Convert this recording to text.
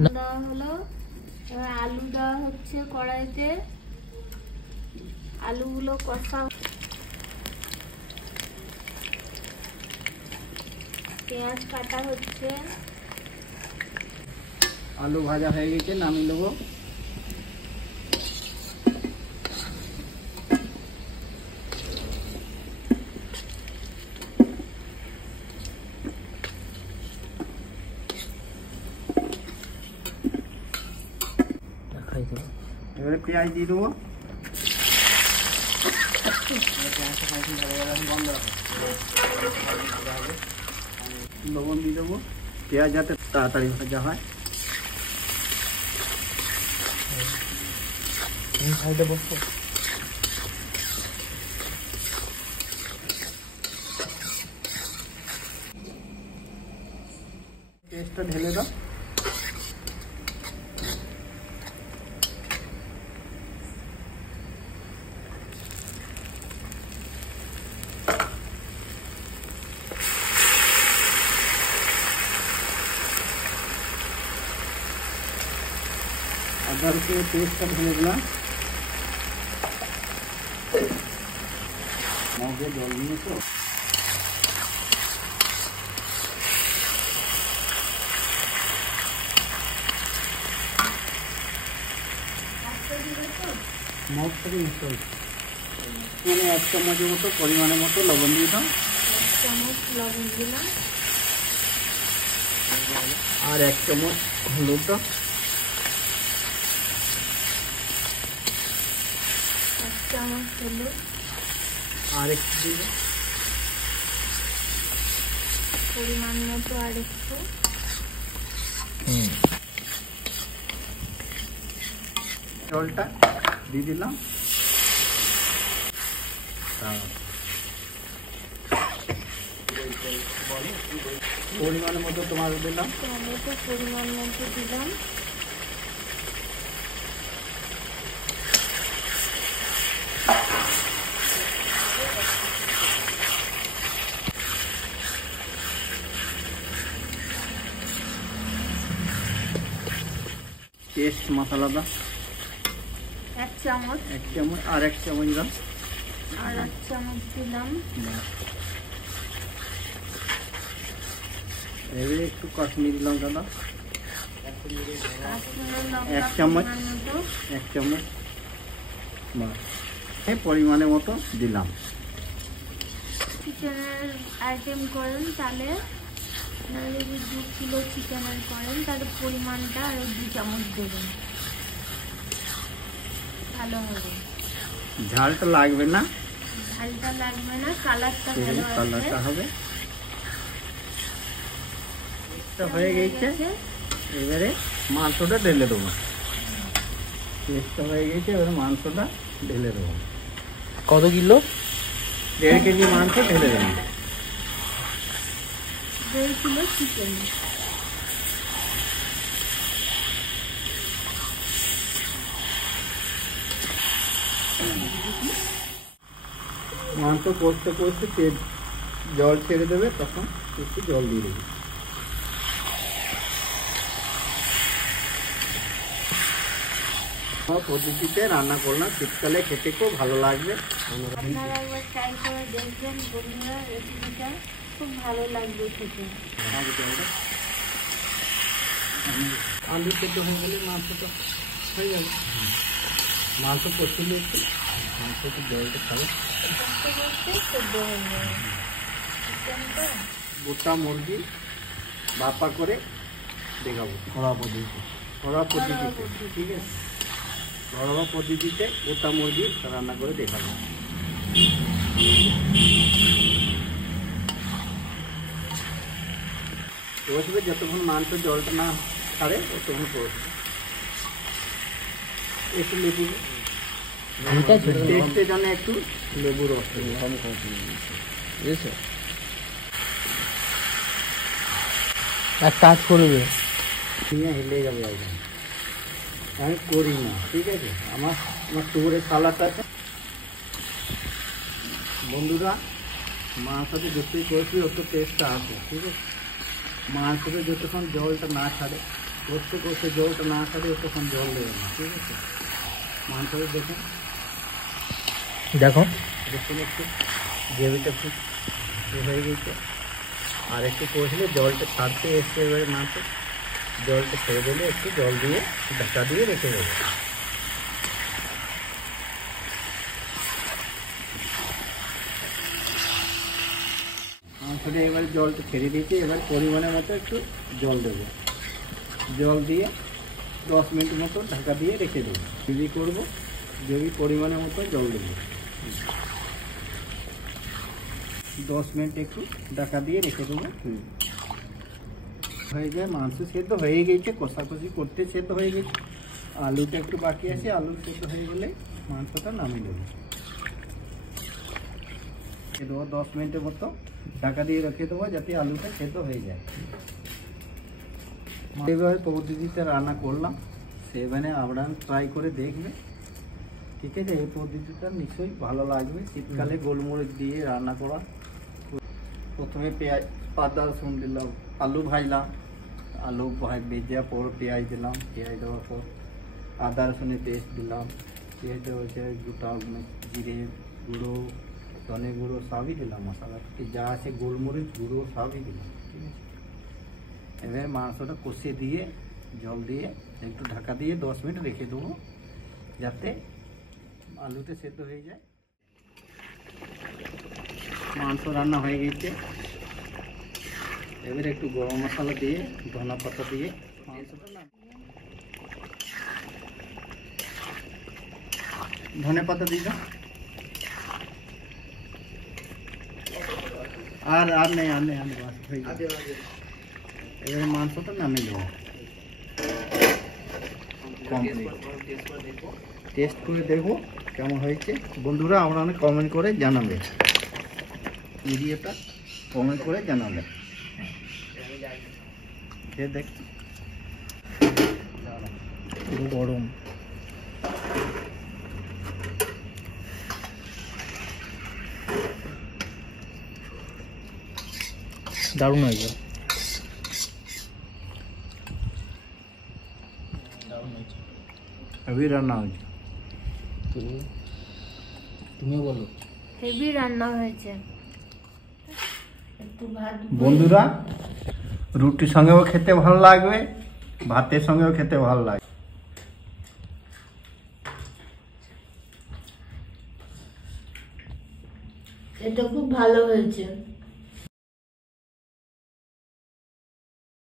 দেওয়া হলো। এবার আলু দেওয়া হচ্ছে কড়াইতে, আলুগুলো কষা, পেঁয়াজ কাটা হচ্ছে। আলু ভাজা হয়ে গেছে, নামিয়ে নেবো। এবারে পেঁয়াজ দিয়ে দেবো। লবণ দিয়ে দেবো, পেঁয়াজ যাতে তাড়াতাড়ি ভাজা হয়। পেস্টটা ঢেলে দাও। আদা রসুনের পেস্টটা ঢেলে দিলাম। মগে জল নিয়ে তো মগটাকে মিশাই, মানে 1 চামচের মতো পরিমাণের মতো লবণ দিয়ে দাও। 1 চামচ লবণ দিলাম, আর 1 চামচ হলুদ দাও। 1 চামচ হলুদ, আর একটু দিয়ে দাও। পরিমাণ মতো আর একটু। জলটা দিয়ে দিলাম। পরিমাণ মতো তোমার দিলাম, টমেটো পরিমাণ মতো দিলাম। পেস্ট মশলা দাও 1 চামচ, 1 চামচ, আর 1 চামচ দাও। আর 1 চামচ দিলাম। এবারে একটু কাশ্মীরি লঙ্কা দাও। কাশ্মীরি লঙ্কা 1 চামচ, পরিমাণ মতো। 1 চামচ পরিমাণের মতো দিলাম। চিকেনের আইটেম করেন তাহলে, যদি 2 কিলো চিকেনের করেন তাহলে পরিমাণটা আরো 2 চামচ দেবেন, ভালো হবে। ঝালটা লাগবে না, ঝালটা লাগবে না, কালারটা ভালো কালারটা আসবে। হবে। এটা হয়ে গেছে, এবারে মাংসটা ঢেলে দেবো। পেস্টটা হয়ে গেছে, এবারে মাংসটা ঢেলে দেবো। কত কিলো? 1.5 কেজি মাংস ঢেলে দেবো। 1.5 কিলো চিকেন। মাংস কষতে কষতে জল ছেড়ে দেবে, তখন একটু জল দিয়ে দেবে। পদ্ধতিতে রান্না করলাম, শীতকালে খেতে খুব ভালো লাগবে। আপনারা একবার ট্রাই করে দেখবেন বন্ধুরা, রেসিপিটা খুব ভালো লাগবে খেতে। আলু সেদ্ধ হয়ে গেলে মাংসটা হয়ে যাবে। মাংস কষিলে একটু মাংসটা জলটা খাবে। কষতে কষতে সেদ্ধ হয়ে যাবে চিকেনটা। গোটা মুরগি ভাপা করে দেখাবো ঘরোয়া পদ্ধতিতে। ঘরোয়া পদ্ধতিতে, ঠিক আছে, ঘরোয়া পদ্ধতিতে গোটা মুরগি রান্না করে দেখাবো। কষবে যতক্ষণ মাংস জলটা না ছাড়ে ততক্ষণ কষবে। একটু লেবু টেস্টের জন্য একটু লেবুর রস বুঝেছো? এক কাজ করবে, নিয়ে হেলে যাবে একদম। আমি করি না, ঠিক আছে, আমার টুকুরের সালাদ আছে। বন্ধুরা, মাংসতে যতই কষবি অত টেস্টটা আসে, ঠিক আছে। মাংসতে যতক্ষণ জলটা না ছাড়ে কষতে কষতে জলটা না ছাড়ে তখন জল দেবে না, ঠিক আছে? মাংসটা দেখুন, দেখো দেখুন একটু গ্রেভিটা খুব হয়ে গেছে। আর একটু কষলে জলটা ছাড়তে এসছে, এবারে মাংস জলটা ছেড়ে দিলে একটু জল দিয়ে ঢাকা দিয়ে রেখে দেবে। মাংসটা এবারে জলটা ছেড়ে দিয়েছি, এবার পরিমাণের মতো একটু জল দেবো। জল দিয়ে 10 মিনিট মতো ঢাকা দিয়ে রেখে দেবো। গ্রেভি করবো, গ্রেভি পরিমাণের মতো জল দেবো। 10 মিনিট একটু ঢাকা দিয়ে রেখে দেবো। হয়ে যায়, মাংস সেদ্ধ হয়ে গেছে, কষাকষি করতে সেদ্ধ হয়ে গেছে। আলুটা একটু বাকি আছে, আলু সেদ্ধ হয়ে গেলে মাংসটা নামিয়ে দেবো। দেবো 10 মিনিটের মতো ঢাকা দিয়ে রেখে দেবো যাতে আলুটা সেদ্ধ হয়ে যায়। এইভাবে পদ্ধতিতে রান্না করলাম, সেখানে আপনারা ট্রাই করে দেখবে, ঠিক আছে? এই পদ্ধতিটা নিশ্চয়ই ভালো লাগবে। শীতকালে গোলমরিচ দিয়ে রান্না করা। প্রথমে পেঁয়াজ, আদা রসুন দিলাম, আলু ভাজলাম, আলু ভেজার পর পেঁয়াজ দিলাম, পেঁয়াজ দেওয়ার পর আদা রসুনের পেস্ট দিলাম, পেঁয়াজ দেওয়া হচ্ছে গোটা জিরে গুঁড়ো, ধনে গুঁড়ো সবই দিলাম, মশলা যা আছে গোলমরিচ গুঁড়ো সবই দিলাম, ঠিক আছে? এবার মাংসটা কষিয়ে দিয়ে জল দিয়ে একটু ঢাকা দিয়ে 10 মিনিট রেখে দেবো যাতে আলুতে সেদ্ধ হয়ে যায়। মাংস রান্না হয়ে গেছে, এবার একটু গরম মশলা দিয়ে ধনা পাতা দিয়ে মাংসটা ধনে পাতা দিয়ে দাও। আর নেই বাস হয়ে গেছে। এবারে মাংসটা নামিয়ে দেবো। টেস্ট করে দেখবো কেমন হয়েছে। বন্ধুরা আপনারা কমেন্ট করে জানাবে, ভিডিওটা কমেন্ট করে জানাবে। দেখ পুরো গরম। দারুণ হয়েছে, হেভি রান্না হয়েছে। তুমিও বলো। হেভি রান্না হয়েছে। একটু ভাত বন্ধুরা রুটির সঙ্গেও খেতে ভালো লাগবে, ভাতের সঙ্গেও খেতে ভালো লাগবে। এটা খুব ভালো হয়েছে।